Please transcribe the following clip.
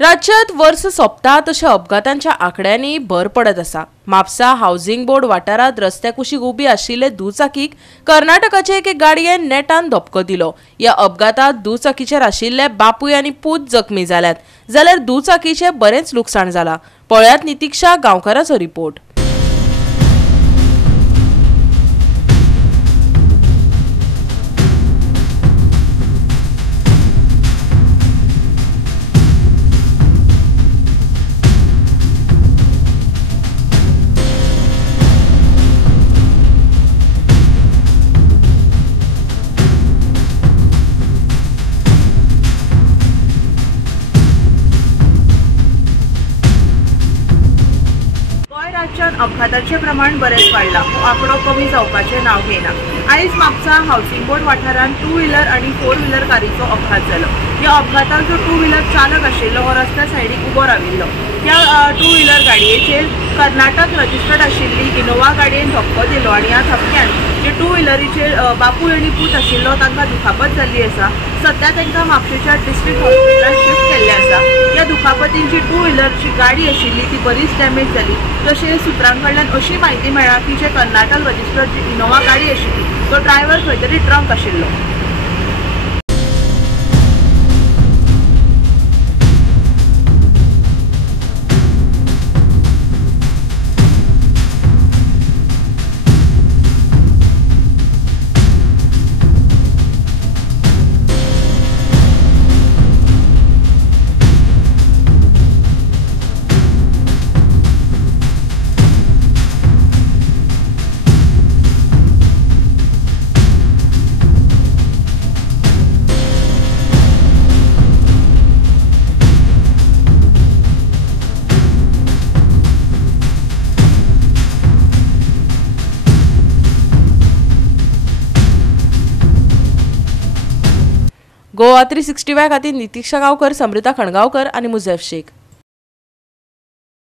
राज्यात वर्ष सोंपता तशा अपघातांच्या आंकड्यांनी भर पडत आसा। म्हापसा हाऊसिंग बोर्ड वाठारात रस्त्या कुशीक उबी आशिल्ले दुचाकीक कर्नाटकाचे एके गाडयेन नेटान धपको दिलो। या अपघातात दुचाकीचेर आशिल्ले बापूय आनी पूत जखमी जाल्यात, जाल्यार दुचाकीचे बरेच लुकसाण जाला। पळयात नितीक्षा गांवकाराचो रिपोर्ट। अपघाताचे प्रमाण बरेच वाढला, आंकडो कमी जावपाचे नाव घेना। आयज म्हापसा हाऊसिंग बोर्ड वाठारात 2 व्हीलर आणि 4 व्हीलर गाडीचो अपघात जालो। या अपघातात जो 2 व्हीलर चालक आशिल्लो हो रस्त्या सायडीक उबो राविल्लो। त्या 2 व्हीलर गाडयेचेर कर्नाटक रजिस्टर्ड आशिल्ली इनोवा गाडयेन धपको दिलो आणि ह्या धपक्यान जे 2 व्हीलरीचेर बापूय आनी पूत आशिल्लो तांकां दुखापत जाल्ली आसा। सध्या तांकां म्हापशेच्या डिस्ट्रिक्ट हॉस्पिटलांत शिफ्ट केल्ले आसा। या दुखापतीन जी 2 व्हीलरची गाडी आशिल्ली ती बरीच डॅमेज जाली। तशेंच सुत्रांकडल्यान अशी माहिती मेळ्ळा की जे कर्नाटक रजिस्टर्ड जी इनोवा गाडी आशिल्ली तो ड्रायव्हर खंय तरी ड्रंक आशिल्लो। गोवा 365 खातीर नितीक्षा गांवकर, समृता खणगांवकर आणि मुझेफ शेख।